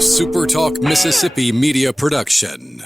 SuperTalk Mississippi media production.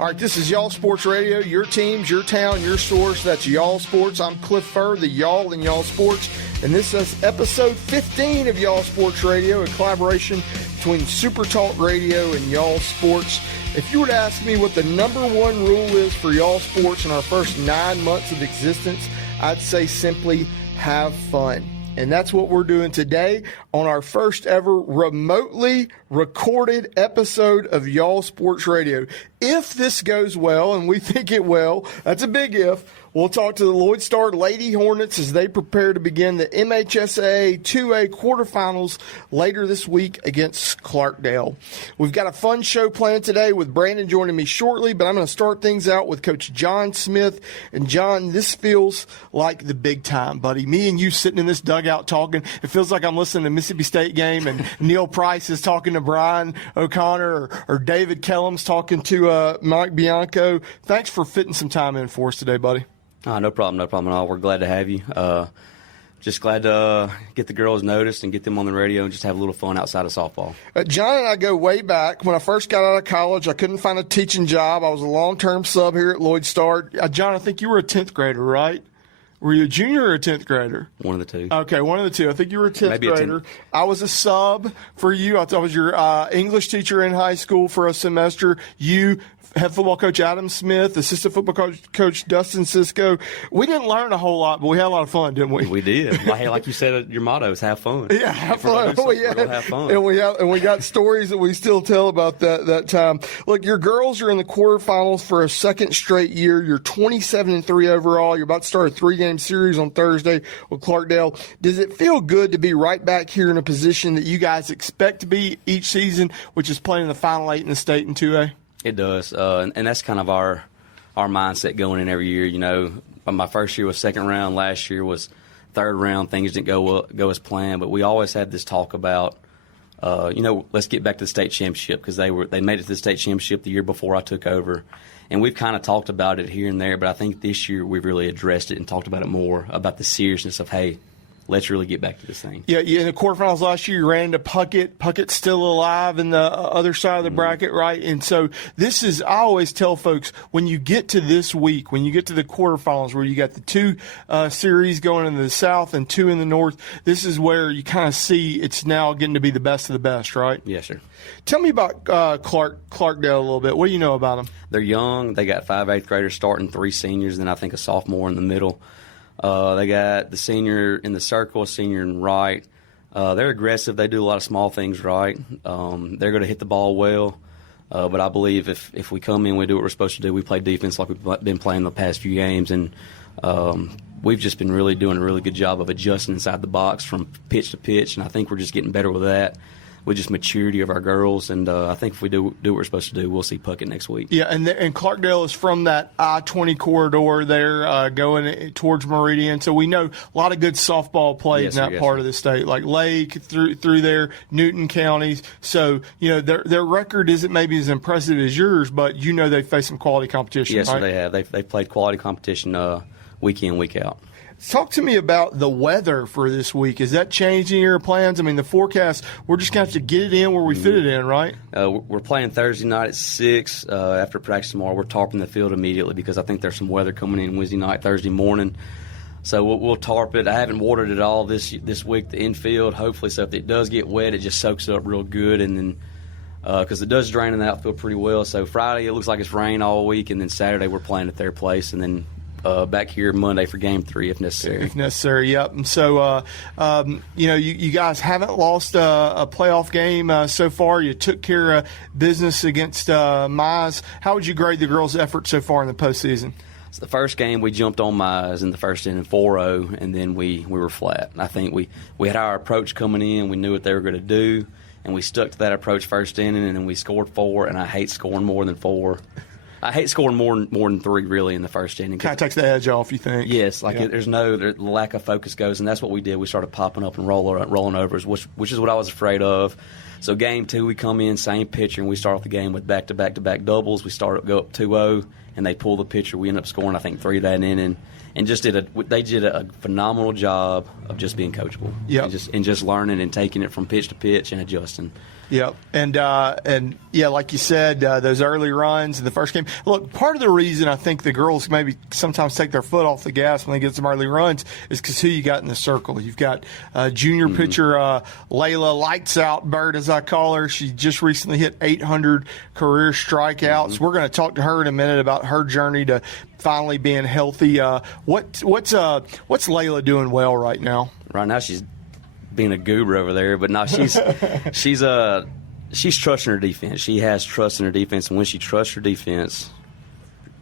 All right, this is Y'all Sports Radio, your teams, your town, your source. That's Y'all Sports. I'm Cliff Furr, the Y'all in Y'all Sports, and this is episode 15 of Y'all Sports Radio, a collaboration between SuperTalk Radio and Y'all Sports. If you were to ask me what the number one rule is for Y'all Sports in our first 9 months of existence, I'd say simply have fun. And that's what we're doing today on our first ever remotely recorded episode of Y'all Sports Radio. If this goes well, and we think it will, that's a big if, we'll talk to the Loyd Star Lady Hornets as they prepare to begin the MHSAA 2A quarterfinals later this week against Clarkdale. We've got a fun show planned today with Brandon joining me shortly, but I'm going to start things out with Coach John Smith. And John, this feels like the big time, buddy. Me and you sitting in this dugout talking. It feels like I'm listening to Mississippi State game and Neil Price is talking to Brian O'Connor or David Kellum's talking to Mike Bianco. Thanks for fitting some time in for us today, buddy. No problem at all. We're glad to have you. Just glad to get the girls noticed and get them on the radio and just have a little fun outside of softball. John and I go way back. When I first got out of college, I couldn't find a teaching job. I was a long-term sub here at Loyd Star. John, I think you were a 10th grader, right? Were you a junior or a 10th grader? One of the two. Okay, one of the two. I think you were a 10th grader. I was a sub for you. I was your English teacher in high school for a semester. You, head football coach Adam Smith, assistant football coach Dustin Cisco. We didn't learn a whole lot, but we had a lot of fun, didn't we? We did. Like you said, your motto is have fun. Yeah, have fun. We're gonna have fun. And we got stories that we still tell about that time. Look, your girls are in the quarterfinals for a second straight year. You're 27-3 overall. You're about to start a 3-game series on Thursday with Clarkdale. Does it feel good to be right back here in a position that you guys expect to be each season, which is playing the Final 8 in the state in 2A? It does, and that's kind of our mindset going in every year. You know, my first year was second round. Last year was third round. Things didn't go as planned, but we always had this talk about, let's get back to the state championship because they made it to the state championship the year before I took over, and we've kind of talked about it here and there. But I think this year we've really addressed it and talked about it more about the seriousness of let's really get back to this thing. Yeah, in the quarterfinals last year, you ran into Puckett. Puckett's still alive in the other side of the bracket, right? And so this is, I always tell folks, when you get to this week, when you get to the quarterfinals where you got the two series going in the south and two in the north, this is where you kind of see it's now getting to be the best of the best, right? Yes, sir. Tell me about Clarkdale a little bit. What do you know about them? They're young. They got 5 8th graders starting, 3 seniors, and then I think a sophomore in the middle. They got the senior in the circle, senior in right. They're aggressive. They do a lot of small things right. They're going to hit the ball well. But I believe if we come in, we do what we're supposed to do. We play defense like we've been playing the past few games. And we've just been really doing a really good job of adjusting inside the box from pitch to pitch. And I think we're just getting better with that. With just maturity of our girls, and I think if we do what we're supposed to do, we'll see Puckett next week. Yeah, and Clarkdale is from that I-20 corridor there going towards Meridian, so we know a lot of good softball played in that part of the state, like Lake through there, Newton counties. So, their record isn't maybe as impressive as yours, but they face some quality competition, yes, right? Sir, they have. They've played quality competition week in, week out. Talk to me about the weather for this week. Is that changing your plans? I mean, the forecast, we're just going to have to get it in where we fit it in, right? We're playing Thursday night at 6. After practice tomorrow, we're tarping the field immediately because I think there's some weather coming in Wednesday night, Thursday morning. So we'll tarp it. I haven't watered it all this week, the infield, hopefully. So if it does get wet, it just soaks it up real good. And then because it does drain in the outfield pretty well. So Friday, it looks like it's rain all week. And then Saturday, we're playing at their place. And then back here Monday for Game 3 if necessary. If necessary, yep. And so, you guys haven't lost a playoff game so far. You took care of business against Mize. How would you grade the girls' effort so far in the postseason? So the first game we jumped on Mize in the first inning 4-0, and then we were flat. I think we had our approach coming in. We knew what they were going to do, and we stuck to that approach first inning, and then we scored 4, and I hate scoring more than 4. I hate scoring more than 3, really, in the first inning. Kind of takes the edge off, you think? Yes, there's the lack of focus goes, and that's what we did. We started popping up and rolling overs, which is what I was afraid of. So game 2, we come in, same pitcher, and we start off the game with back-to-back doubles. We go up 2-0, and they pull the pitcher. We end up scoring, I think, 3 that inning, and they did a phenomenal job of just being coachable. Yep. And just learning and taking it from pitch to pitch and adjusting. Yep. And yeah, like you said, those early runs in the first game. Look, part of the reason I think the girls maybe sometimes take their foot off the gas when they get some early runs is because who you got in the circle. You've got junior pitcher Layla Lights Out Bird, as I call her. She just recently hit 800 career strikeouts. We're going to talk to her in a minute about her journey to finally being healthy. What's Layla doing well right now? Right now she's being a goober over there, but no, she's trusting her defense. She has trust in her defense, and when she trusts her defense,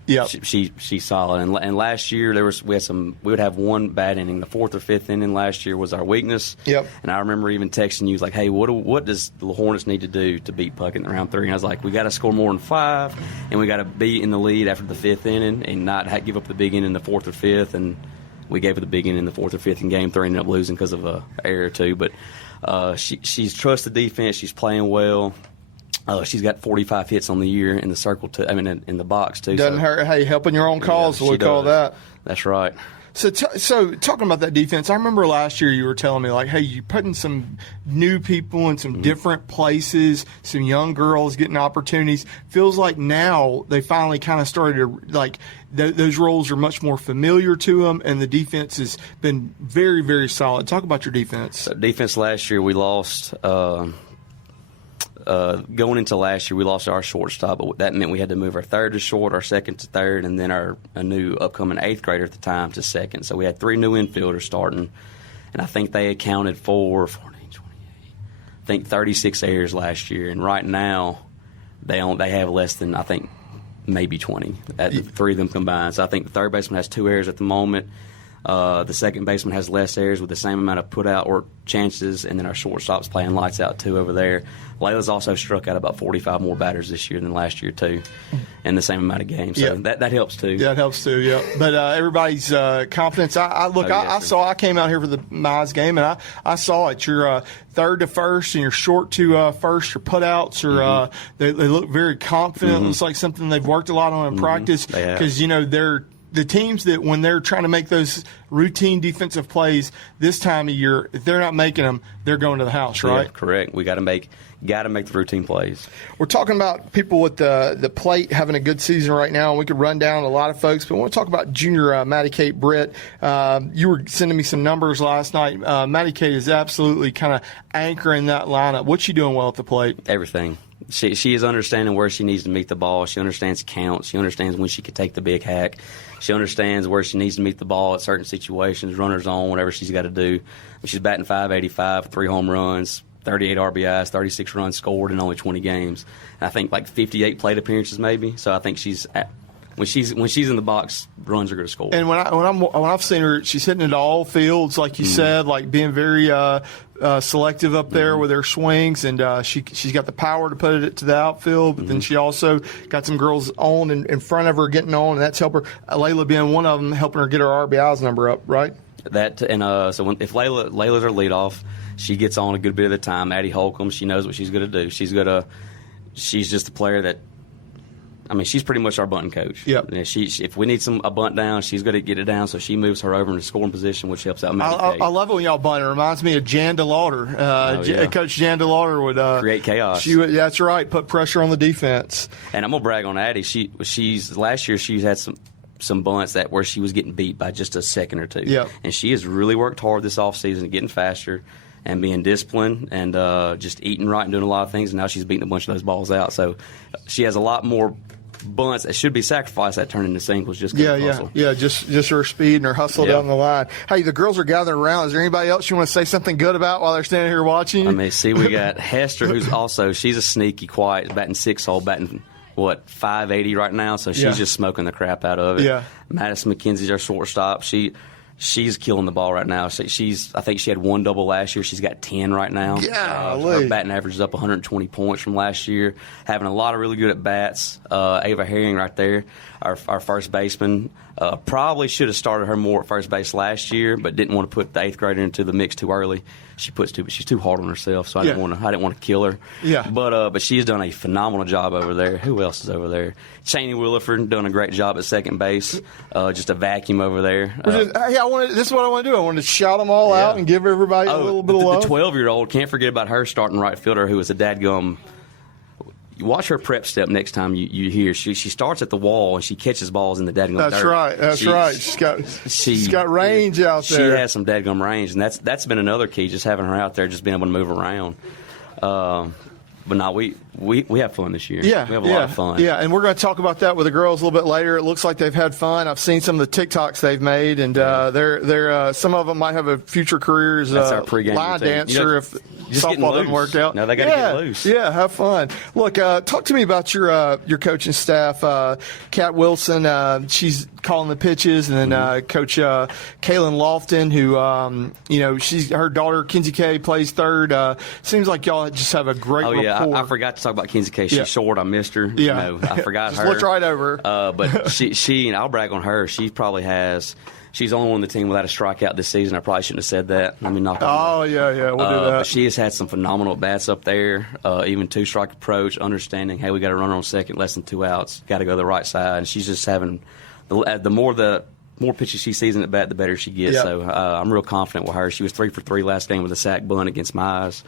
yeah, she's solid. And last year we would have one bad inning. The 4th or 5th inning last year was our weakness. Yep. And I remember even texting you like, "Hey, what does the Hornets need to do to beat Puckett in round 3?" And I was like, "We got to score more than 5, and we got to be in the lead after the 5th inning, and not give up the big inning in the 4th or 5th." And we gave her the big inning in the 4th or 5th in game 3, ended up losing because of an error or 2. But she's trusted defense. She's playing well. She's got 45 hits on the year in the circle, in the box, too. Doesn't hurt. Hey, helping your own cause, we call that. That's right. So talking about that defense, I remember last year you were telling me, like, hey, you're putting some new people in some different places, some young girls getting opportunities. Feels like now they finally kind of started to, like, those roles are much more familiar to them, and the defense has been very, very solid. Talk about your defense. So defense last year, we lost going into last year, we lost our shortstop, but that meant we had to move our 3rd to short, our 2nd to 3rd, and then a new upcoming 8th grader at the time to 2nd. So we had 3 new infielders starting, and I think they accounted for 36 errors last year. And right now, they have less than, I think, maybe 20. At the 3 of them combined. So I think the 3rd baseman has 2 errors at the moment. The 2nd baseman has less errors with the same amount of put out or chances, and then our shortstop's playing lights out too over there. Layla's also struck out about 45 more batters this year than last year too, in the same amount of games. So that helps too. Yeah, it helps too. Yeah, but everybody's confidence. I came out here for the Mize game, and I saw it. You're 3rd to 1st, and you're short to 1st. Your putouts are they look very confident. It looks like something they've worked a lot on in practice because they're. The teams that when they're trying to make those routine defensive plays this time of year, if they're not making them, they're going to the house, right? Yeah, correct. We got to make the routine plays. We're talking about people with the plate having a good season right now, and we could run down a lot of folks, but I want to talk about junior Maddie Kate Britt. You were sending me some numbers last night. Maddie Kate is absolutely kind of anchoring that lineup. What's she doing well at the plate? Everything. She is understanding where she needs to meet the ball. She understands counts. She understands when she can take the big hack. She understands where she needs to meet the ball at certain situations, runners on, whatever she's got to do. She's batting .585, 3 home runs, 38 RBIs, 36 runs scored in only 20 games. And I think like 58 plate appearances maybe. So I think when she's in the box, runs are going to score. And when I've seen her, she's hitting it all fields, like you said, like being very selective up there with her swings, and she's got the power to put it to the outfield. But then she also got some girls on in front of her getting on, and that's helped her. Layla being one of them, helping her get her RBIs number up, right? If Layla's our leadoff, she gets on a good bit of the time. Addie Holcomb, she knows what she's going to do. She's just a player that. I mean, she's pretty much our bunting coach. Yep. If we need a bunt down, she's going to get it down, so she moves her over in the scoring position, which helps out. I love it when y'all bunt. It reminds me of Jan DeLauder. Coach Jan DeLauder would create chaos. That's right. Put pressure on the defense. And I'm gonna brag on Addie. Last year she's had some bunts where she was getting beat by just a second or two. Yep. And she has really worked hard this offseason, getting faster and being disciplined and just eating right and doing a lot of things. And now she's beating a bunch of those balls out. So she has a lot more bunts that should be sacrificed that turn into singles just hustle. Just her speed and her hustle down the line. Hey, the girls are gathering around. Is there anybody else you want to say something good about while they're standing here watching you? I mean, we got Hester, who's also, she's a sneaky, quiet, batting 6 hole, batting what, 580 right now, so she's just smoking the crap out of it. Yeah. Madison McKenzie's our shortstop. She's killing the ball right now. I think she had 1 double last year. She's got 10 right now. Her batting average is up 120 points from last year. Having a lot of really good at bats. Ava Herring right there, our first baseman. Probably should have started her more at first base last year, but didn't want to put the 8th grader into the mix too early. She's too hard on herself, so I didn't want to kill her. Yeah. But she's done a phenomenal job over there. Who else is over there? Cheney Williford doing a great job at second base. Just a vacuum over there. This is what I want to do. I want to shout them all out and give everybody a little bit of love. The 12-year-old, can't forget about her starting right fielder, who is a dadgum. You watch her prep step next time you hear. She starts at the wall and she catches balls in the dadgum dirt. That's right. She's got range out there. She has some dadgum range, and that's been another key, just having her out there, just being able to move around. But no, we have fun this year. Yeah, we have a lot of fun. Yeah, and we're going to talk about that with the girls a little bit later. It looks like they've had fun. I've seen some of the TikToks they've made, and they're some of them might have a future career as our pregame line routine. dancer if softball doesn't work out. No, they got to get loose. Yeah, have fun. Look, talk to me about your coaching staff. Kat Wilson, she's calling the pitches, and then Coach Kaylin Lofton, who she's her daughter Kinsey Kay plays third. Seems like y'all just have a great rapport. I forgot to talk about Kinsey Kay. She's short. I missed her. Yeah, I forgot just her. Looked right over. But she and I'll brag on her. She probably has. She's the only one on the team without a strikeout this season. I probably shouldn't have said that. Let me knock on that. Oh, yeah, we'll do that. But she has had some phenomenal bats up there, even 2-strike approach, understanding, hey, we got a runner on second, less than 2 outs, got to go to the right side. And she's just having the more pitches she sees in the bat, the better she gets. Yep. So I'm real confident with her. She was 3 for 3 last game with a sack bunt against my eyes.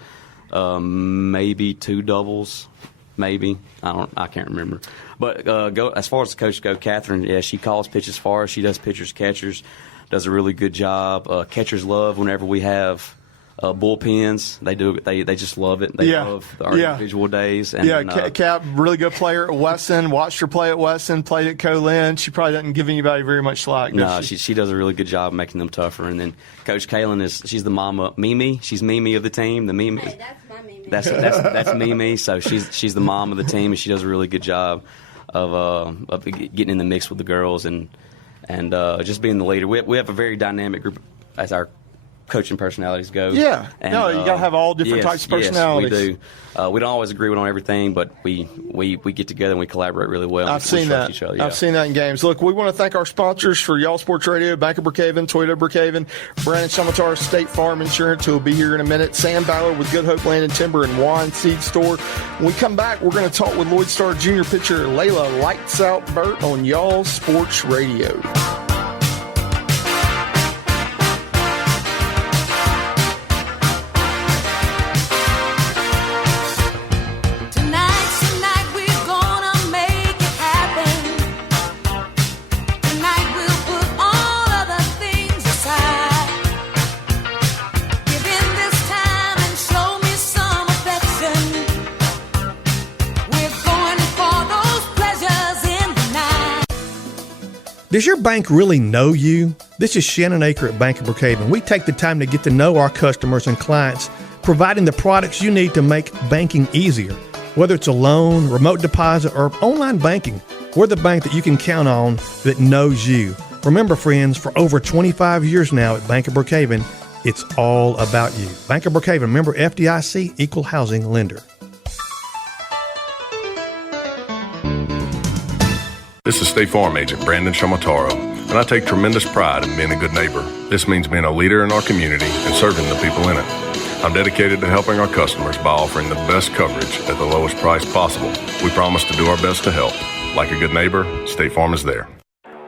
Maybe 2 doubles. Maybe. I can't remember. But go as far as the coach go, Catherine, she calls pitches for us. She does pitchers, catchers, does a really good job. Catchers love whenever we have bullpens. They do. They just love it. They love our individual days. And, Cap, really good player at Weston. Watched her play at Weston. Played at Co-Lin. She probably doesn't give anybody very much slack. No, she does a really good job making them tougher. And then Coach Kaylin she's the mama. Mimi, she's Mimi of the team. The Mimi. Hey, that's my Mimi. That's Mimi. So she's the mom of the team, and she does a really good job of getting in the mix with the girls and just being the leader. We have a very dynamic group as our coaching personalities go. Yeah. And, you got to have all different types of personalities. Yes, we do. We don't always agree on everything, but we get together and we collaborate really well. I've seen that. Each other, yeah. I've seen that in games. Look, we want to thank our sponsors for Y'all Sports Radio, Bank of Brookhaven, Toyota Brookhaven, Brandon Shamatar, State Farm Insurance, who will be here in a minute, Sam Bauer with Good Hope Land and Timber, and Juan Seed Store. When we come back, we're going to talk with Loyd Star Junior pitcher Layla Lights Out Burt on Y'all Sports Radio. Does your bank really know you? This is Shannon Aker at Bank of Brookhaven. We take the time to get to know our customers and clients, providing the products you need to make banking easier. Whether it's a loan, remote deposit, or online banking, we're the bank that you can count on that knows you. Remember, friends, for over 25 years now at Bank of Brookhaven, it's all about you. Bank of Brookhaven, member FDIC, equal housing lender. This is State Farm Agent Brandon Shamataro, and I take tremendous pride in being a good neighbor. This means being a leader in our community and serving the people in it. I'm dedicated to helping our customers by offering the best coverage at the lowest price possible. We promise to do our best to help. Like a good neighbor, State Farm is there.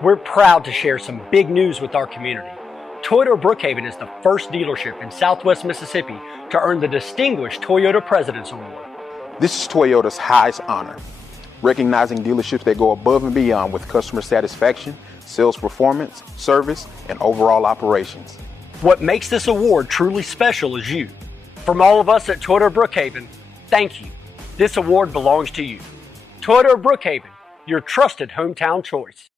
We're proud to share some big news with our community. Toyota Brookhaven is the first dealership in Southwest Mississippi to earn the Distinguished Toyota President's Award. This is Toyota's highest honor, recognizing dealerships that go above and beyond with customer satisfaction, sales performance, service, and overall operations. What makes this award truly special is you. From all of us at Toyota Brookhaven, thank you. This award belongs to you. Toyota Brookhaven, your trusted hometown choice.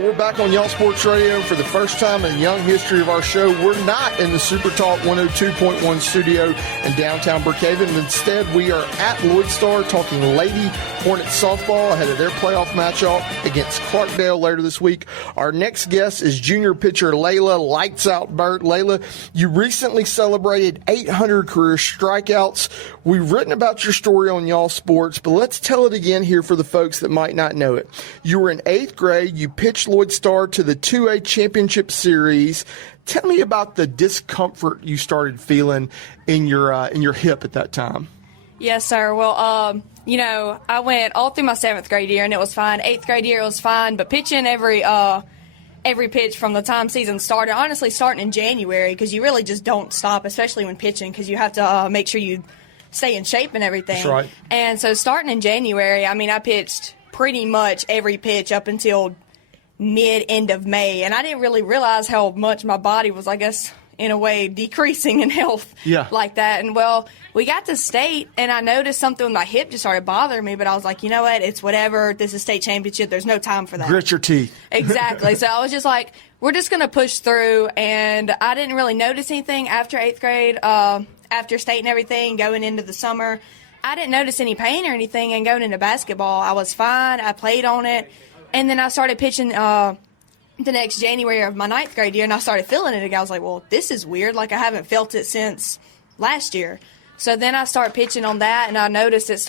We're back on Y'all Sports Radio. For the first time in the young history of our show, we're not in the SuperTalk 102.1 studio in downtown Brookhaven. Instead, we are at Loyd Star talking Lady Hornets softball ahead of their playoff matchup against Clarkdale later this week. Our next guest is junior pitcher Layla Lights Out Burt. Layla, you recently celebrated 800 career strikeouts. We've written about your story on Y'all Sports, but let's tell it again here for the folks that might not know it. You were in 8th grade. You pitched Loyd Star to the 2A championship series. Tell me about the discomfort you started feeling in your hip at that time. Yes, sir. Well, I went all through my 7th grade year, and it was fine. 8th grade year, it was fine. But pitching every pitch from the time season started, honestly, starting in January, because you really just don't stop, especially when pitching, because you have to make sure you stay in shape and everything. That's right. And so starting in January, I pitched pretty much every pitch up until end of May. And I didn't really realize how much my body was, I guess, in a way, decreasing in health like that. And, well, we got to state, and I noticed something with my hip just started bothering me, but I was like, you know what, it's whatever. This is state championship. There's no time for that. Grit your teeth. Exactly. So I was just like, we're just going to push through, and I didn't really notice anything after 8th grade, after state and everything, going into the summer. I didn't notice any pain or anything, and going into basketball, I was fine. I played on it, and then I started pitching the next January of my 9th grade year, and I started feeling it again. I was like, well, this is weird. Like, I haven't felt it since last year. So then I start pitching on that, and I noticed it's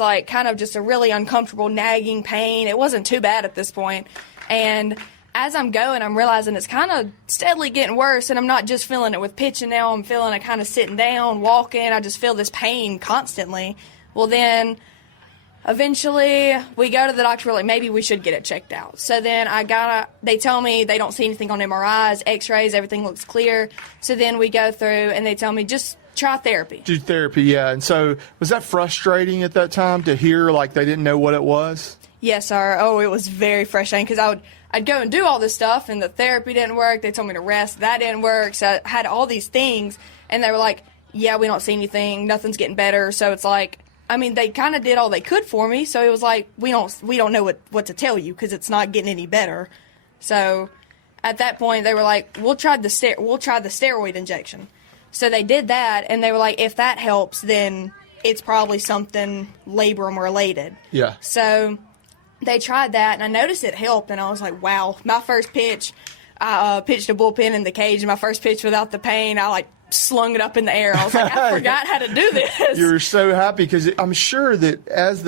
like kind of just a really uncomfortable, nagging pain. It wasn't too bad at this point. And as I'm going, I'm realizing it's kind of steadily getting worse, and I'm not just feeling it with pitching now. I'm feeling it kind of sitting down, walking. I just feel this pain constantly. Well, then eventually, we go to the doctor, we're like, maybe we should get it checked out. So then they tell me they don't see anything on MRIs, x-rays, everything looks clear. So then we go through, and they tell me, just try therapy. Do therapy, yeah. And so was that frustrating at that time to hear, like, they didn't know what it was? Yes, sir. Oh, it was very frustrating, because I'd go and do all this stuff, and the therapy didn't work. They told me to rest. That didn't work. So I had all these things, and they were like, yeah, we don't see anything. Nothing's getting better. So it's like, they kind of did all they could for me, so it was like, we don't know what to tell you, because it's not getting any better. So at that point, they were like, we'll try the steroid injection. So they did that, and they were like, if that helps, then it's probably something labrum related. Yeah. So they tried that, and I noticed it helped, and I was like, wow. My first pitch, I pitched a bullpen in the cage, and my first pitch without the pain, I slung it up in the air. I was like, I forgot how to do this. You're so happy, because I'm sure that as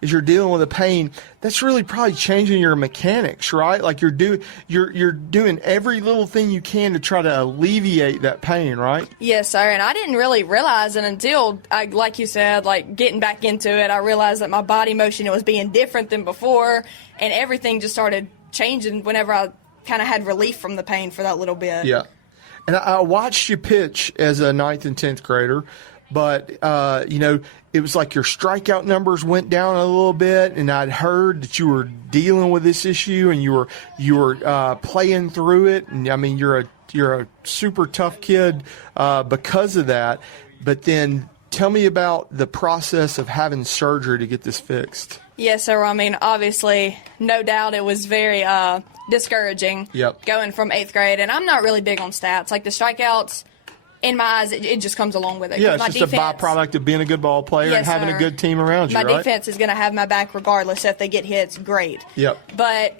you're dealing with the pain, that's really probably changing your mechanics, right? Like you're doing every little thing you can to try to alleviate that pain, right? Yes, sir. And I didn't really realize it until, like you said, getting back into it, I realized that my body motion was being different than before, and everything just started changing whenever I kind of had relief from the pain for that little bit. Yeah. And I watched you pitch as a 9th and 10th grader, but, it was like your strikeout numbers went down a little bit, and I'd heard that you were dealing with this issue, and you were playing through it. And, you're a super tough kid because of that. But then tell me about the process of having surgery to get this fixed. Yes, sir. Obviously, no doubt it was very discouraging going from 8th grade. And I'm not really big on stats. Like the strikeouts, in my eyes, it just comes along with it. Yeah, it's just a byproduct of being a good ball player and having a good team around you, right? My defense is going to have my back regardless. So if they get hits, great. Yep. But,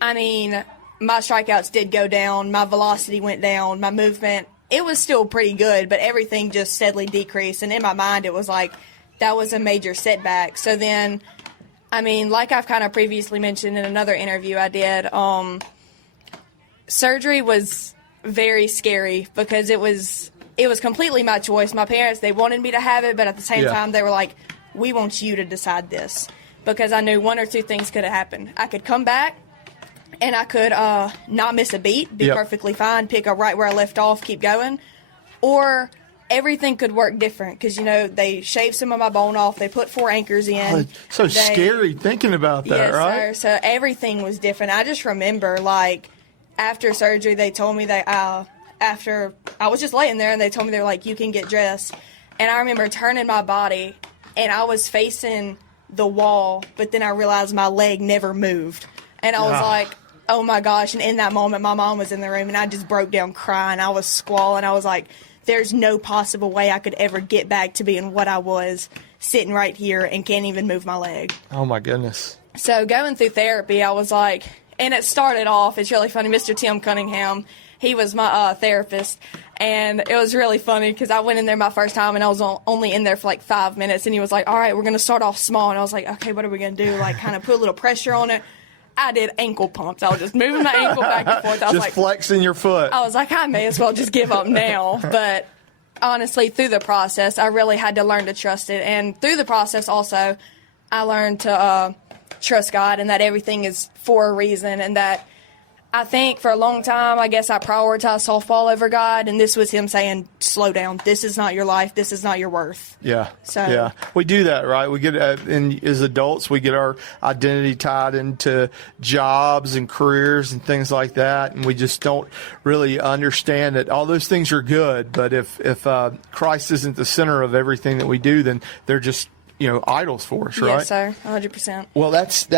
my strikeouts did go down. My velocity went down. My movement, it was still pretty good, but everything just steadily decreased. And in my mind, it was like that was a major setback. So then, like I've kind of previously mentioned in another interview I did, surgery was very scary because it was completely my choice. My parents, they wanted me to have it, but at the same time, they were like, we want you to decide this. Because I knew one or two things could have happened. I could come back, and I could not miss a beat, be perfectly fine, pick up right where I left off, keep going. Or everything could work different because, they shaved some of my bone off. They put 4 anchors in. So scary thinking about that, right? Yes, sir. So everything was different. I just remember, after surgery, they told me that after I was just laying there, and they told me, they were like, you can get dressed. And I remember turning my body, and I was facing the wall, but then I realized my leg never moved. And I was like, oh my gosh. And in that moment, my mom was in the room and I just broke down crying. I was squalling. I was like, there's no possible way I could ever get back to being what I was, sitting right here and can't even move my leg. Oh my goodness. So going through therapy, I was like, and it started off, it's really funny, Mr. Tim Cunningham, he was my therapist, and it was really funny because I went in there my first time and I was only in there for like 5 minutes, and he was like, all right, we're going to start off small, and I was like, okay, what are we going to do? Like kind of put a little pressure on it. I did ankle pumps. I was just moving my ankle back and forth. I was just like, flexing your foot. I was like, I may as well just give up now. But honestly, through the process, I really had to learn to trust it. And through the process also, I learned to trust God and that everything is for a reason, and that I think for a long time, I guess I prioritized softball over God, and this was him saying, slow down. This is not your life. This is not your worth. Yeah. So yeah, we do that, right? We get, as adults, we get our identity tied into jobs and careers and things like that, and we just don't really understand that all those things are good, but if Christ isn't the center of everything that we do, then they're just idols for us, right? Yes, sir, 100%. Well, that's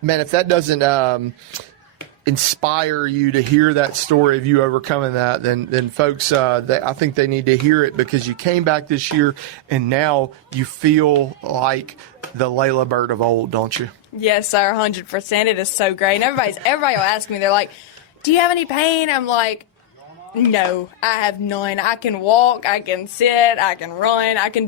man, if that doesn't inspire you to hear that story of you overcoming that, then folks, I think they need to hear it, because you came back this year and now you feel like the Layla Bird of old, don't you? Yes, sir, 100%. It is so great. And everybody will ask me, they're like, do you have any pain? I'm like, no, I have none. I can walk, I can sit, I can run, I can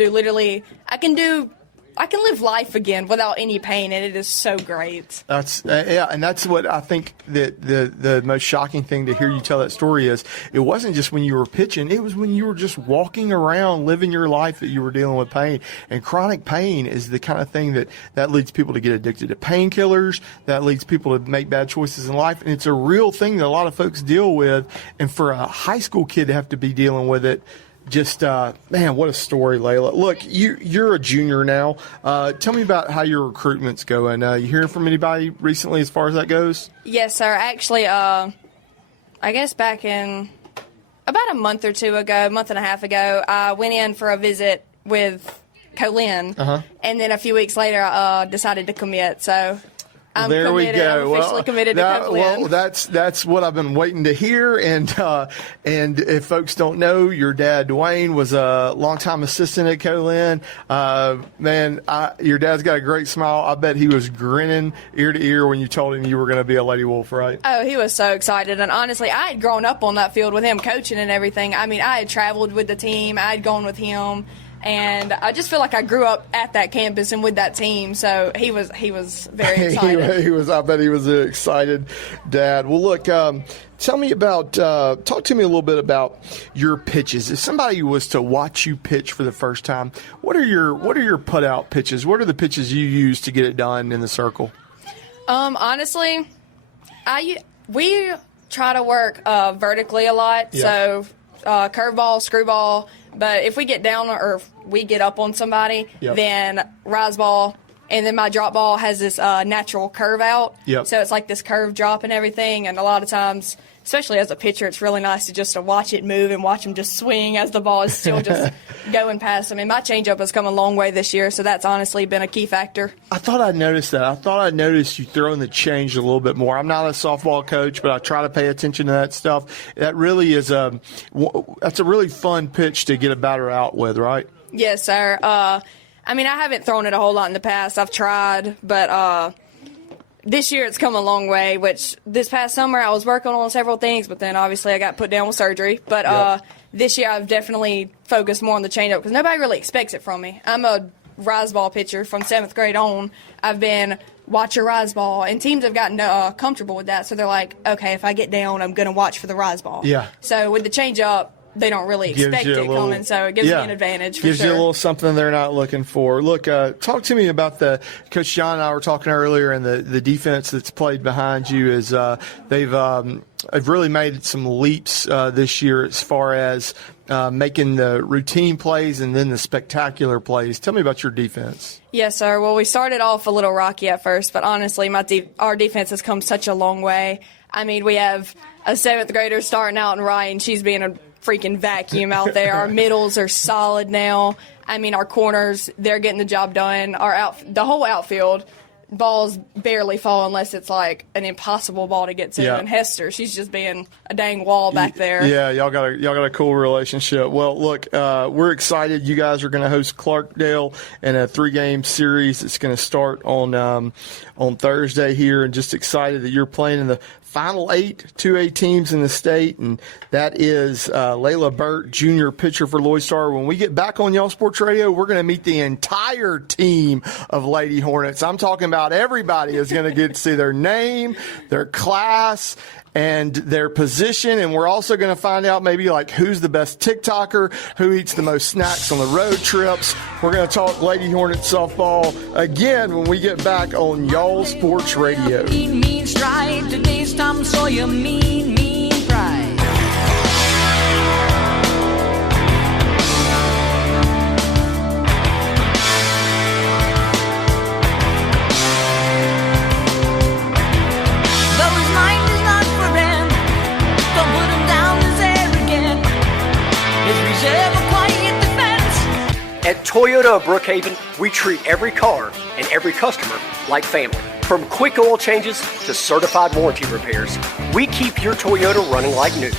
live life again without any pain, and it is so great. That's and that's what I think that the most shocking thing to hear you tell that story is. It wasn't just when you were pitching; it was when you were just walking around, living your life, that you were dealing with pain. And chronic pain is the kind of thing that leads people to get addicted to painkillers. That leads people to make bad choices in life, and it's a real thing that a lot of folks deal with. And for a high school kid to have to be dealing with it. Just, man, what a story, Layla. Look, you're a junior now. Tell me about how your recruitment's going. You hearing from anybody recently as far as that goes? Yes, sir. Actually, I guess back in about a month or two ago, month and a half ago, I went in for a visit with Colin, and then a few weeks later, I decided to commit. So I'm there committed. We go. I'm officially committed to Colin. Well, that's what I've been waiting to hear. And if folks don't know, your dad Dwayne was a longtime assistant at Colin. Man, your dad's got a great smile. I bet he was grinning ear to ear when you told him you were going to be a Lady Wolf, right? Oh, he was so excited. And honestly, I had grown up on that field with him coaching and everything. I mean, I had traveled with the team. I had gone with him. And I just feel like I grew up at that campus and with that team, so he was very excited. I bet he was an excited dad. Well, look, tell me about, talk to me a little bit about your pitches. If somebody was to watch you pitch for the first time, what are your put out pitches? What are the pitches you use to get it done in the circle? Honestly, we try to work vertically a lot, so curveball, screwball. But if we get down or if we get up on somebody, then rise ball, and then my drop ball has this natural curve out. So it's like this curve drop and everything. And a lot of times, especially as a pitcher, it's really nice to watch it move and watch them just swing as the ball is still just going past them. And my changeup has come a long way this year, so that's honestly been a key factor. I thought I'd noticed that. I thought I'd noticed you throwing the change a little bit more. I'm not a softball coach, but I try to pay attention to that stuff. That really is that's a really fun pitch to get a batter out with, right? Yes, sir. I mean, I haven't thrown it a whole lot in the past. I've tried, but this year it's come a long way, which this past summer I was working on several things, but then obviously I got put down with surgery. But this year I've definitely focused more on the changeup because nobody really expects it from me. I'm a rise ball pitcher from 7th grade on. I've been watch your rise ball, and teams have gotten comfortable with that. So they're like, okay, if I get down, I'm going to watch for the rise ball. So with the changeup, they don't really expect it coming, so it gives me an advantage for sure. Gives you a little something they're not looking for. Look, talk to me about Coach John and I were talking earlier, and the defense that's played behind you is they've really made some leaps this year as far as making the routine plays and then the spectacular plays. Tell me about your defense. Yes, sir. Well, we started off a little rocky at first, but honestly, our defense has come such a long way. I mean, we have a 7th grader starting out in right, and she's being a freaking vacuum out there. Our middles are solid now. I mean, our corners, they're getting the job done. The whole outfield, balls barely fall unless it's like an impossible ball to get to. Yeah. And Hester, she's just being a dang wall back there. Yeah, y'all got a cool relationship. Well, look, we're excited. You guys are going to host Clarkdale in a 3-game series. It's going to start on Thursday here, and just excited that you're playing in the final 8 2A teams in the state, and that is Layla Burt, junior pitcher for Loyd Star. When we get back on Y'all Sports Radio, we're going to meet the entire team of Lady Hornets. I'm talking about everybody is going to get to see their name, their class, and their position, and we're also going to find out maybe like who's the best TikToker, who eats the most snacks on the road trips. We're going to talk Lady Hornets softball again when we get back on Y'all Sports Radio. Mean stride, today's Tom Sawyer, mean pride. At Toyota of Brookhaven, we treat every car and every customer like family. From quick oil changes to certified warranty repairs, we keep your Toyota running like new.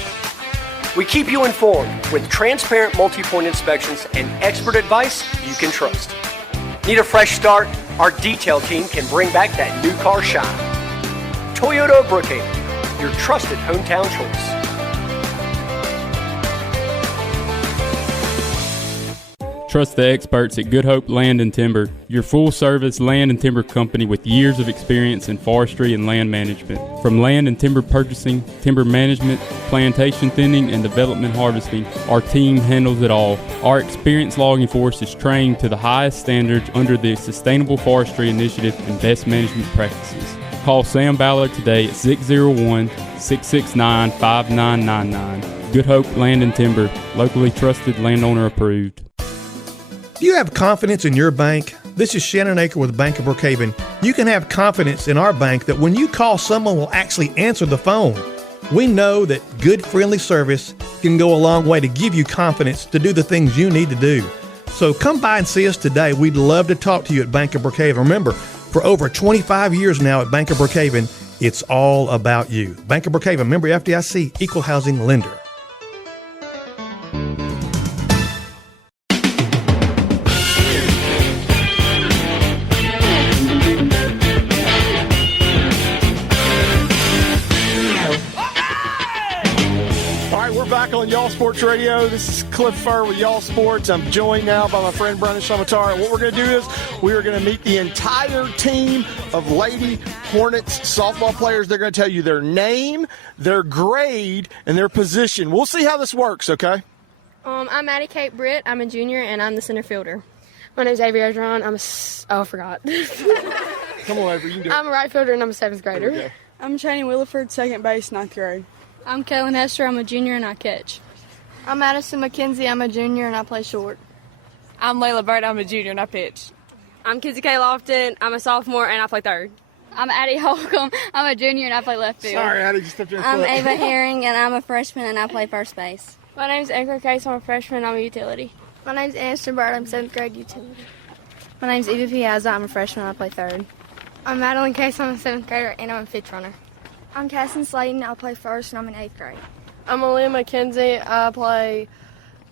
We keep you informed with transparent multi-point inspections and expert advice you can trust. Need a fresh start? Our detail team can bring back that new car shine. Toyota of Brookhaven, your trusted hometown choice. Trust the experts at Good Hope Land and Timber, your full-service land and timber company with years of experience in forestry and land management. From land and timber purchasing, timber management, plantation thinning, and development harvesting, our team handles it all. Our experienced logging force is trained to the highest standards under the Sustainable Forestry Initiative and best management practices. Call Sam Ballard today at 601-669-5999. Good Hope Land and Timber, locally trusted, landowner approved. Do you have confidence in your bank? This is Shannon Aker with Bank of Brookhaven. You can have confidence in our bank that when you call, someone will actually answer the phone. We know that good, friendly service can go a long way to give you confidence to do the things you need to do. So come by and see us today. We'd love to talk to you at Bank of Brookhaven. Remember, for over 25 years now at Bank of Brookhaven, it's all about you. Bank of Brookhaven, member FDIC, equal housing lender. Back on Y'all Sports Radio. This is Cliff Furr with Y'all Sports. I'm joined now by my friend Brendan Shamatara. What we're going to do is we are going to meet the entire team of Lady Hornets softball players. They're going to tell you their name, their grade, and their position. We'll see how this works, okay? I'm Maddie Kate Britt. I'm a junior, and I'm the center fielder. My name's Avery Adron. I forgot. Come on, Avery. You can do it. I'm a right fielder, and I'm a 7th grader. I'm Chaney Williford, 2nd base, 9th grade. I'm Kellen Hester. I'm a junior, and I catch. I'm Madison McKenzie. I'm a junior, and I play short. I'm Layla Burt. I'm a junior, and I pitch. I'm Kizzy K. Lofton. I'm a sophomore, and I play 3rd. I'm Addie Holcomb. I'm a junior, and I play left field. Sorry, Addie, just stepped in. I'm Ava Herring, and I'm a freshman, and I play first base. My name's Anchor Case. I'm a freshman. I'm a utility. My name's Anderson Bird. I'm 7th grade utility. My name's Eva Piazza. I'm a freshman. I play 3rd. I'm Madeline Case. I'm a 7th grader, and I'm a 5th runner. I'm Casson Slayton. I'll play first, and I'm in 8th grade. I'm Aaliyah McKenzie. I play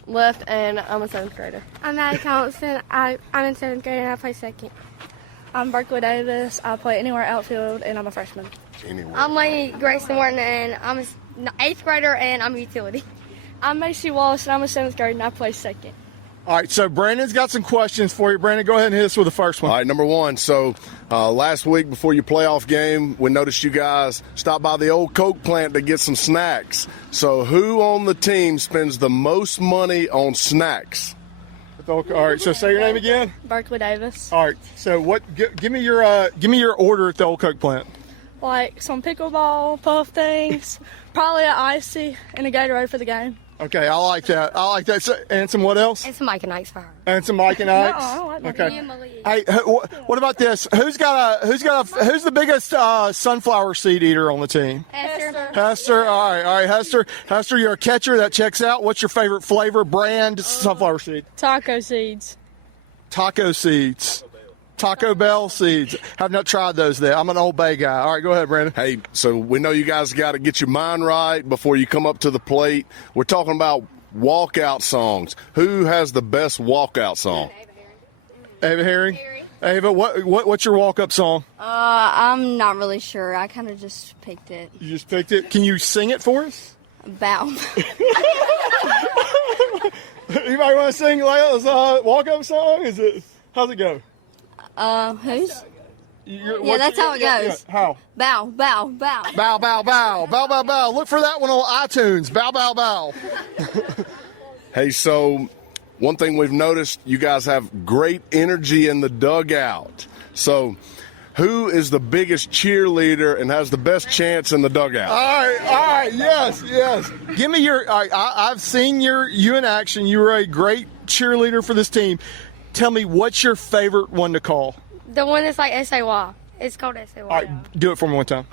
left, and I'm a 7th grader. I'm Maddie Collinson. I'm in 7th grade, and I play 2nd. I'm Berkeley Davis. I play anywhere outfield, and I'm a freshman. I'm Lady Grayson Morton, and I'm an 8th grader, and I'm a utility. I'm Macy Wallace, and I'm a 7th grader, and I play 2nd. All right, so Brandon's got some questions for you. Brandon, go ahead and hit us with the first one. All right, number one. So last week before your playoff game, we noticed you guys stopped by the old Coke plant to get some snacks. So who on the team spends the most money on snacks? All right, so say your name again. Berkeley Davis. All right, so what? Give me your order at the old Coke plant. Like some pickleball puff things, probably an icy, and a Gatorade for the game. Okay, I like that. So, and some what else? And some Mike and Ike's fire. And some Mike and Ike's. No, I don't like that. Okay. Hey, what about this? Who's the biggest sunflower seed eater on the team? Hester. All right, Hester. Hester, you're a catcher. That checks out. What's your favorite flavor, brand, sunflower seed? Taco seeds. Taco seeds. Taco Bell seeds. Have not tried those there. I'm an Old Bay guy. All right, go ahead, Brandon. Hey, so we know you guys got to get your mind right before you come up to the plate. We're talking about walkout songs. Who has the best walkout song? Ava Herring. Ava, what's your walk-up song? I'm not really sure. I kind of just picked it. You just picked it? Can you sing it for us? Bow. Anybody want to sing Leila's walk-up song? How's it go? Whose? Yeah, that's how it goes. Yeah. How? Bow, bow, bow. Bow, bow, bow. Bow, bow, bow. Look for that one on iTunes. Bow, bow, bow. Hey, so one thing we've noticed, you guys have great energy in the dugout. So who is the biggest cheerleader and has the best chance in the dugout? All right, yes. Give me your. All right, I've seen you in action. You were a great cheerleader for this team. Tell me, what's your favorite one to call? The one that's like S-A-Y. It's called S-A-Y. All right, do it for me one time.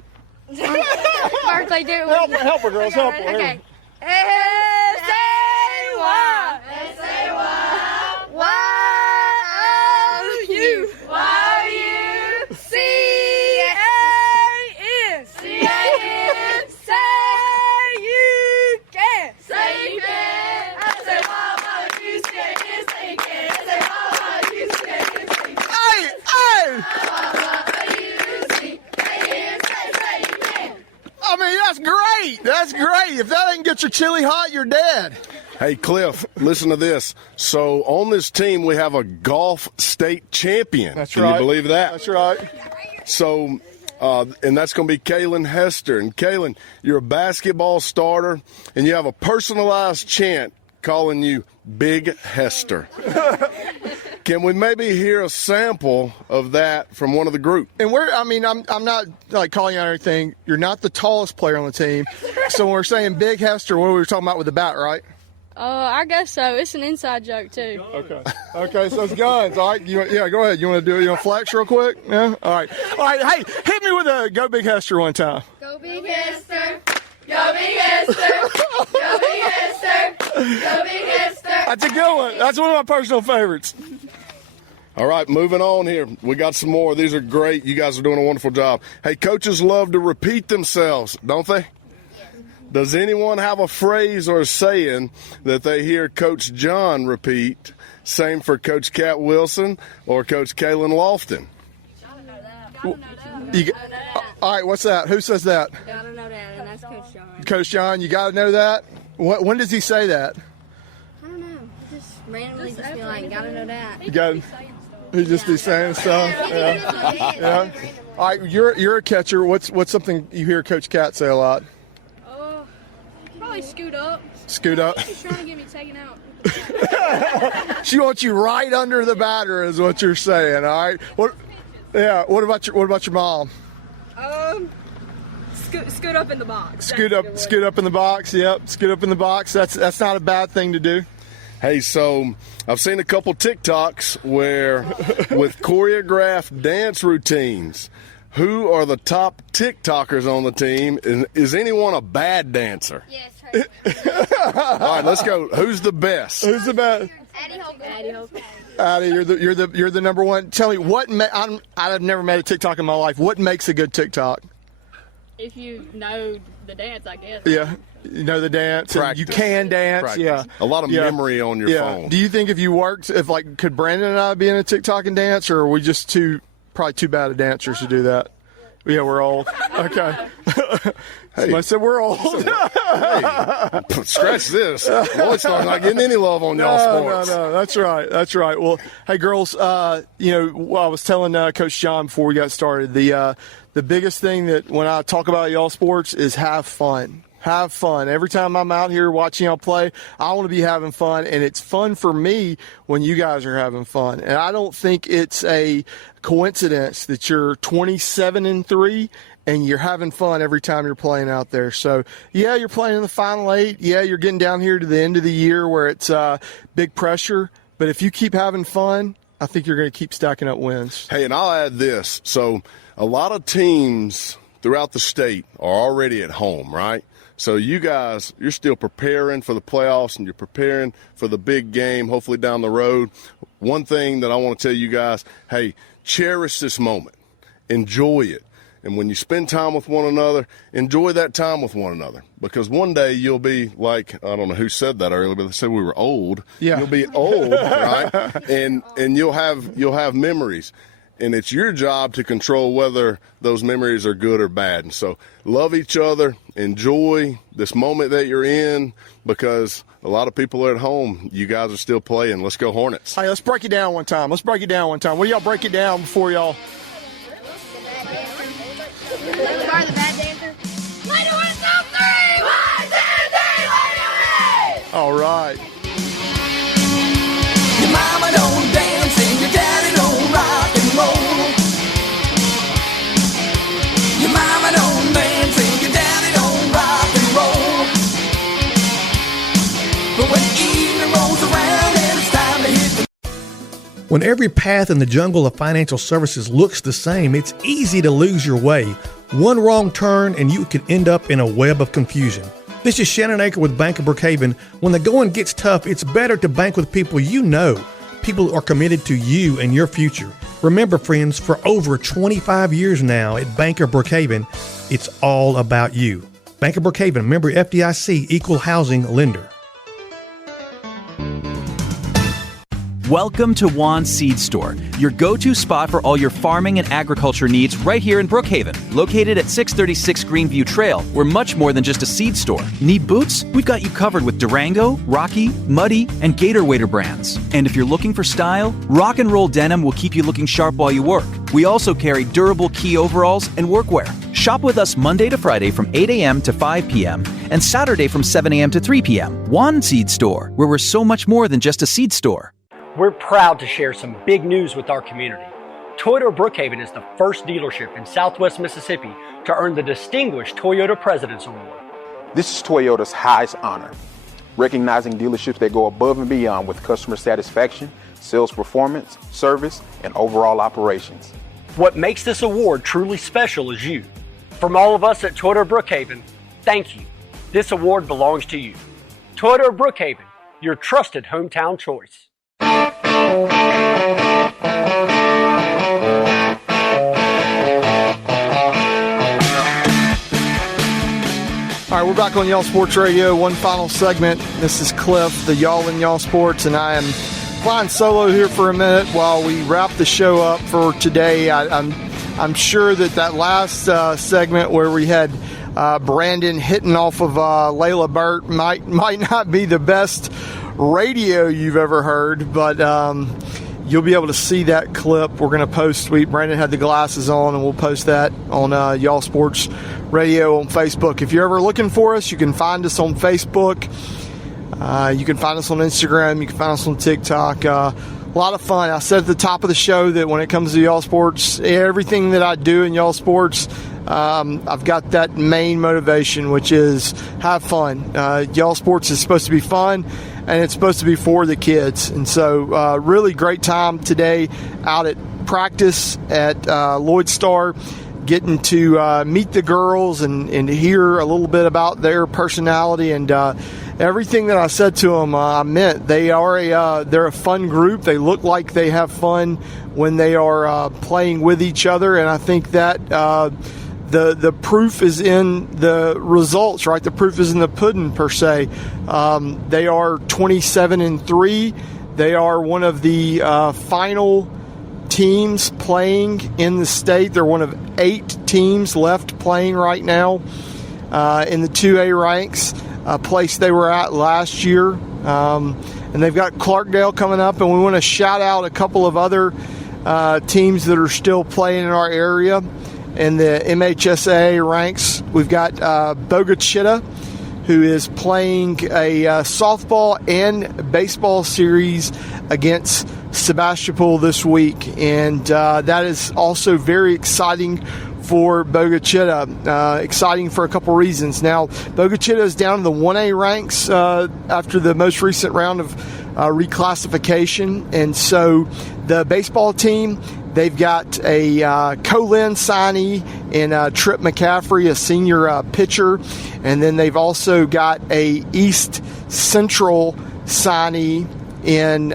Birthday, do it. Help her, girls. Help her. Okay. S-A-Y. S-A-Y. Y-O-U. Y-O-U. C-A-N. C-A-N. Say you can. Say you can. S-A-Y-Y-O-U. C-A-N. Say you can. S-A-Y-Y-O-U. C-A-N. Say you can. Hey! I mean, that's great. That's great. If that ain't get your chili hot, you're dead. Hey, Cliff, listen to this. So on this team, we have a golf state champion. That's right. Can you believe that? That's right. So, and that's going to be Kaylin Hester. And Kaylin, you're a basketball starter, and you have a personalized chant calling you Big Hester. Can we maybe hear a sample of that from one of the group? And I'm not like calling you out or anything. You're not the tallest player on the team. So when we're saying Big Hester, what were we talking about with the bat, right? I guess so. It's an inside joke, too. Okay, so it's guns. All right, go ahead. You want to do it? You want to flex real quick? Yeah? All right. Hey, hit me with a Go Big Hester one time. Go Big Hester. Go Big Hester. Go Big Hester. Go Big Hester. That's a good one. That's one of my personal favorites. All right, moving on here. We got some more. These are great. You guys are doing a wonderful job. Hey, coaches love to repeat themselves, don't they? Does anyone have a phrase or a saying that they hear Coach John repeat? Same for Coach Cat Wilson or Coach Kaylin Lofton. All right, what's that? Who says that? Gotta know that, and that's Coach John. Coach John, you got to know that? When does he say that? I don't know. He just randomly just be like, gotta know that. He just be saying stuff. Yeah. All right, you're a catcher. What's something you hear Coach Cat say a lot? Probably scoot up. Scoot up. She's trying to get me taken out. She wants you right under the batter, is what you're saying. All right. What about your mom? Scoot up in the box. Scoot up in the box. Yep. Scoot up in the box. That's not a bad thing to do. Hey, so I've seen a couple TikToks where with choreographed dance routines. Who are the top TikTokers on the team? Is anyone a bad dancer? Yes. All right, let's go. Who's the best? Who's the best? Addie Hope. Addie, you're the number one. Tell me I've never made a TikTok in my life. What makes a good TikTok? If you know the dance, I guess. Yeah, you know the dance. Practice. You can dance. Practice. Yeah, a lot of memory on your phone. Do you think if you worked, could Brandon and I be in a TikTok and dance, or are we just probably too bad of dancers to do that? Yeah, we're old. Okay. Hey, I said we're old. Hey, scratch this. Loyd Star's not getting any love on y'all sports. No, that's right. Well, hey, girls, I was telling Coach John before we got started, the biggest thing that when I talk about y'all sports is have fun. Have fun. Every time I'm out here watching y'all play, I want to be having fun, and it's fun for me when you guys are having fun. And I don't think it's a coincidence that you're 27-3 and you're having fun every time you're playing out there. So, yeah, you're playing in the Final 8. Yeah, you're getting down here to the end of the year where it's big pressure. But if you keep having fun, I think you're going to keep stacking up wins. Hey, and I'll add this. So a lot of teams throughout the state are already at home, right? So you guys, you're still preparing for the playoffs and you're preparing for the big game, hopefully down the road. One thing that I want to tell you guys, hey, cherish this moment. Enjoy it. And when you spend time with one another, enjoy that time with one another. Because one day you'll be like, I don't know who said that earlier, but they said we were old. Yeah. You'll be old, right? And you'll have memories. And it's your job to control whether those memories are good or bad. And so love each other, enjoy this moment that you're in, because a lot of people are at home. You guys are still playing. Let's go Hornets. Hey, let's break it down one time. What do y'all break it down before y'all? The bad dancer. All right. Your mama don't dance and your daddy don't rock and roll. Your mama don't dance and your daddy don't rock and roll. But when evening rolls around and it's time to hit the When every path in the jungle of financial services looks the same, it's easy to lose your way. One wrong turn and you can end up in a web of confusion. This is Shannon Aker with Bank of Brookhaven. When the going gets tough, it's better to bank with people you know. People who are committed to you and your future. Remember, friends, for over 25 years now at Bank of Brookhaven, it's all about you. Bank of Brookhaven, member FDIC, equal housing lender. Welcome to Juan's Seed Store, your go-to spot for all your farming and agriculture needs right here in Brookhaven. Located at 636 Greenview Trail, we're much more than just a seed store. Need boots? We've got you covered with Durango, Rocky, Muddy, and Gator Wader brands. And if you're looking for style, rock and roll denim will keep you looking sharp while you work. We also carry durable key overalls and workwear. Shop with us Monday to Friday from 8 a.m. to 5 p.m. and Saturday from 7 a.m. to 3 p.m. Juan Seed Store, where we're so much more than just a seed store. We're proud to share some big news with our community. Toyota Brookhaven is the first dealership in Southwest Mississippi to earn the Distinguished Toyota President's Award. This is Toyota's highest honor, recognizing dealerships that go above and beyond with customer satisfaction, sales performance, service, and overall operations. What makes this award truly special is you. From all of us at Toyota Brookhaven, thank you. This award belongs to you. Toyota Brookhaven, your trusted hometown choice. All right, we're back on Y'all Sports Radio. One final segment. This is Cliff, the Y'all and Y'all Sports, and I am flying solo here for a minute while we wrap the show up for today. I'm sure that last segment where we had Brandon hitting off of Layla Burt might not be the best radio you've ever heard, but you'll be able to see that clip. We're going to post. Brandon had the glasses on, and we'll post that on Y'all Sports Radio on Facebook. If you're ever looking for us, you can find us on Facebook. You can find us on Instagram. You can find us on TikTok. A lot of fun. I said at the top of the show that when it comes to Y'all Sports, everything that I do in Y'all Sports, I've got that main motivation, which is have fun. Y'all Sports is supposed to be fun, and it's supposed to be for the kids. And so really great time today out at practice at Loyd Star, getting to meet the girls and hear a little bit about their personality, and everything that I said to them, I meant. They're a fun group. They look like they have fun when they are playing with each other, and I think that the proof is in the results, right? The proof is in the pudding, per se. They are 27-3. They are one of the final teams playing in the state. They're one of 8 teams left playing right now in the 2A ranks, a place they were at last year. And they've got Clarkdale coming up, and we want to shout out a couple of other teams that are still playing in our area. In the MHSA ranks, we've got Bogachita, who is playing a softball and baseball series against Sebastopol this week, and that is also very exciting for Bogachita. Exciting for a couple reasons. Now, Bogachita is down in the 1A ranks after the most recent round of reclassification, and so the baseball team, they've got a Colin signee in Trip McCaffrey, a senior pitcher, and then they've also got a East Central signee in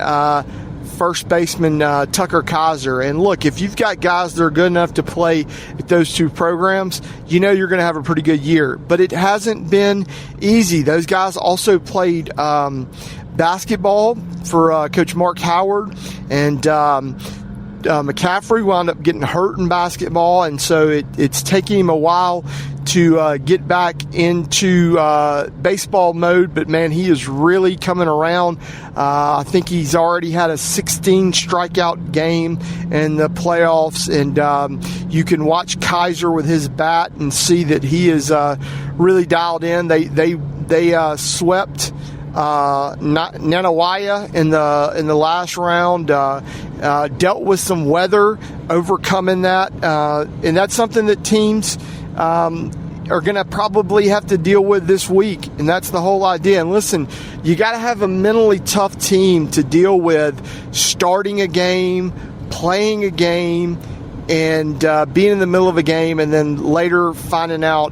first baseman Tucker Kaiser. And look, if you've got guys that are good enough to play at those two programs, you know you're going to have a pretty good year. But it hasn't been easy. Those guys also played basketball for Coach Mark Howard, and McCaffrey wound up getting hurt in basketball, and so it's taking him a while to get back into baseball mode. But man, he is really coming around. I think he's already had a 16 strikeout game in the playoffs, and you can watch Kaiser with his bat and see that he is really dialed in. They swept Nanawaya in the last round, dealt with some weather, overcoming that, and that's something that teams are going to probably have to deal with this week, and that's the whole idea. And listen, you got to have a mentally tough team to deal with starting a game, playing a game, and being in the middle of a game, and then later finding out,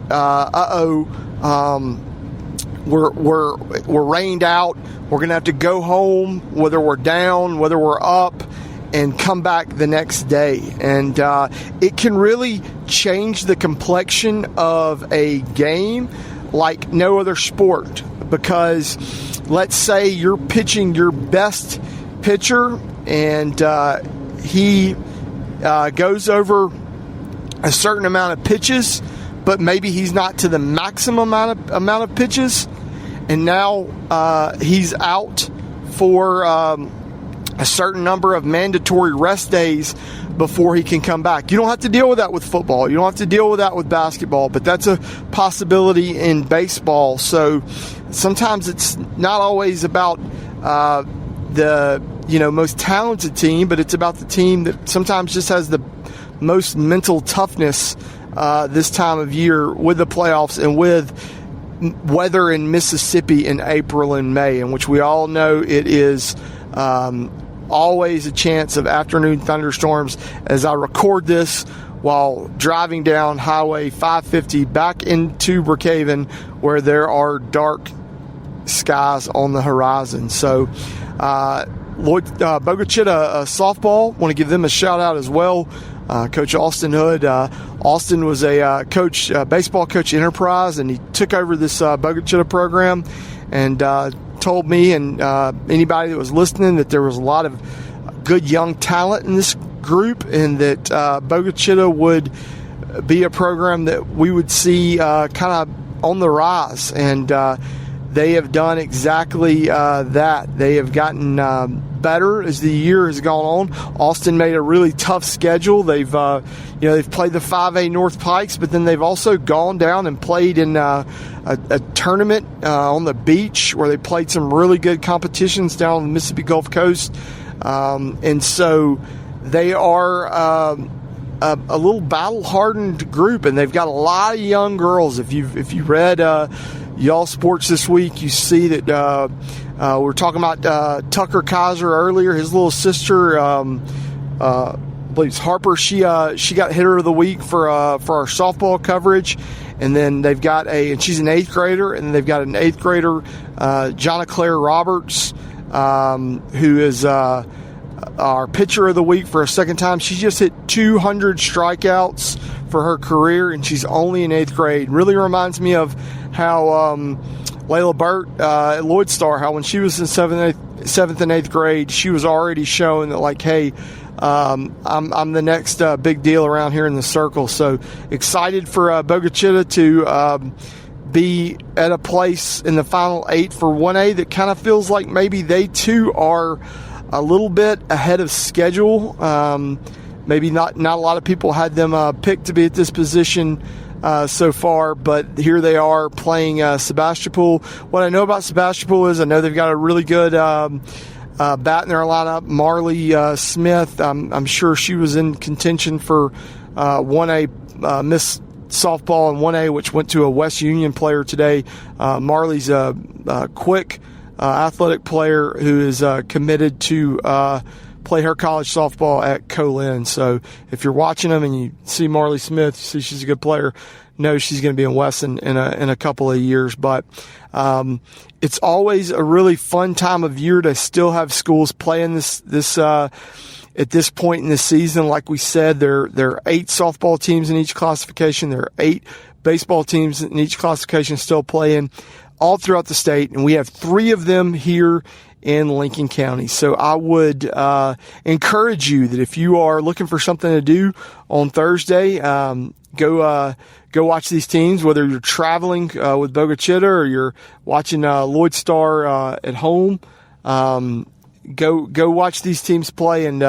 we're rained out. We're going to have to go home, whether we're down, whether we're up, and come back the next day. And it can really change the complexion of a game like no other sport. Because let's say you're pitching your best pitcher, and he goes over a certain amount of pitches, but maybe he's not to the maximum amount of pitches, and now he's out for a certain number of mandatory rest days before he can come back. You don't have to deal with that with football. You don't have to deal with that with basketball, but that's a possibility in baseball. So sometimes it's not always about the most talented team, but it's about the team that sometimes just has the most mental toughness this time of year with the playoffs and with weather in Mississippi in April and May, in which we all know it is always a chance of afternoon thunderstorms. As I record this while driving down Highway 550 back into Brookhaven, where there are dark skies on the horizon. So Loyd Bogachitta softball, want to give them a shout out as well. Coach Austin Hood. Austin was a baseball coach at Enterprise, and he took over this Bogachitta program, and told me and anybody that was listening that there was a lot of good young talent in this group, and that Bogachitta would be a program that we would see kind of on the rise. And they have done exactly that. They have gotten better as the year has gone on. Austin made a really tough schedule. They've played the 5A North Pikes, but then they've also gone down and played in a tournament on the beach, where they played some really good competitions down on the Mississippi Gulf Coast. And so they are a little battle-hardened group, and they've got a lot of young girls. If you read Y'all Sports this week, you see that we were talking about Tucker Kaiser earlier. His little sister, I believe it's Harper, she got hitter of the week for our softball coverage. And then they've got and she's an 8th grader, and they've got an 8th grader, Jonna Claire Roberts, who is our pitcher of the week for a second time. She just hit 200 strikeouts for her career, and she's only in 8th grade. Really reminds me of how Layla Burt at Loyd Star, how when she was in 7th and 8th grade, she was already showing that, like, hey, I'm the next big deal around here in the circle. So excited for Bogachitta to be at a place in the final 8 for 1A that kind of feels like maybe they too are a little bit ahead of schedule. Maybe not a lot of people had them picked to be at this position so far, but here they are playing Sebastopol. What I know about Sebastopol is I know they've got a really good bat in their lineup. Marley Smith, I'm sure she was in contention for 1A Miss Softball in 1A, which went to a West Union player today. Marley's a quick, athletic player who is committed to play her college softball at Colin. So if you're watching them and you see Marley Smith, you see she's a good player, know she's going to be in Wesson in a couple of years. But it's always a really fun time of year to still have schools playing this at this point in the season. Like we said, there are 8 softball teams in each classification. There are 8 baseball teams in each classification still playing all throughout the state, and we have 3 of them here in Lincoln County. So I would encourage you that if you are looking for something to do on Thursday, go watch these teams, whether you're traveling with Boca Chica or you're watching Loyd Star at home. Go watch these teams play and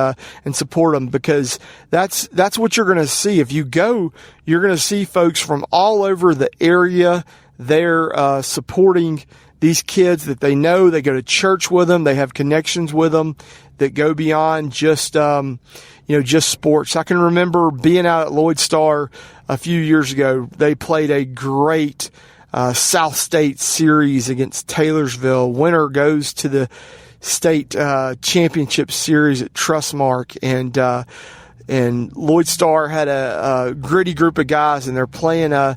support them, because that's what you're going to see. If you go, you're going to see folks from all over the area there supporting these kids that they know. They go to church with them. They have connections with them that go beyond just just sports. I can remember being out at Loyd Star a few years ago. They played a great South State series against Taylorsville. Winner goes to the state championship series at Trustmark, and Loyd Star had a gritty group of guys, and they're playing a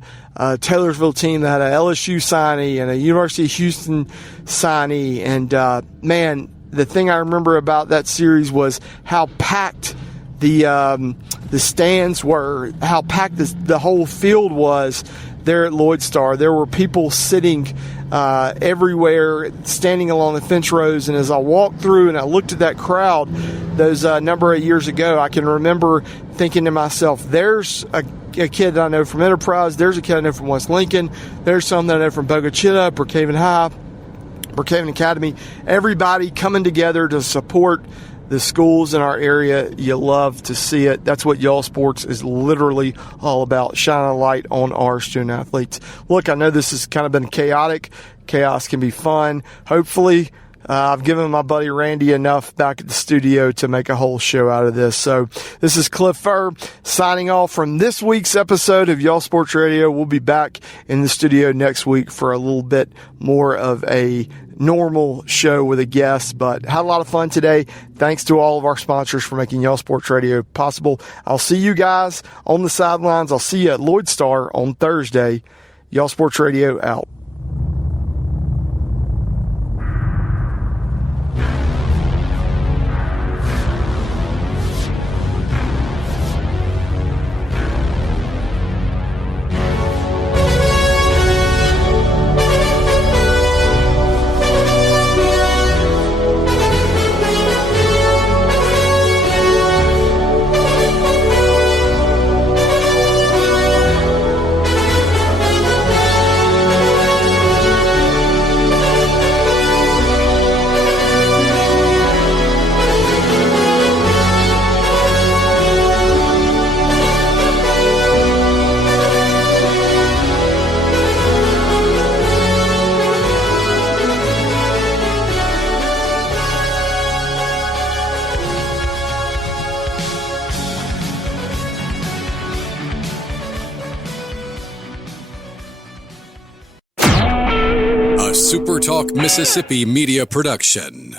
Taylorsville team that had a LSU signee and a University of Houston signee. And man, the thing I remember about that series was how packed the stands were, how packed the whole field was there at Loyd Star. There were people sitting everywhere, standing along the fence rows. And as I walked through and I looked at that crowd those number of years ago, I can remember thinking to myself, there's a kid that I know from Enterprise, there's a kid I know from West Lincoln, there's some that I know from Boca Chica, Brookhaven High, Brookhaven Academy, everybody coming together to support the schools in our area. You love to see it. That's what Y'all Sports is literally all about, shining a light on our student athletes. Look, I know this has kind of been chaotic. Chaos can be fun. Hopefully, I've given my buddy Randy enough back at the studio to make a whole show out of this. So this is Cliff Furr signing off from this week's episode of Y'all Sports Radio. We'll be back in the studio next week for a little bit more of a normal show with a guest, but had a lot of fun today. Thanks to all of our sponsors for making Y'all Sports Radio possible. I'll see you guys on the sidelines. I'll see you at Loyd Star on Thursday. Y'all Sports Radio out. SuperTalk Mississippi Media Production.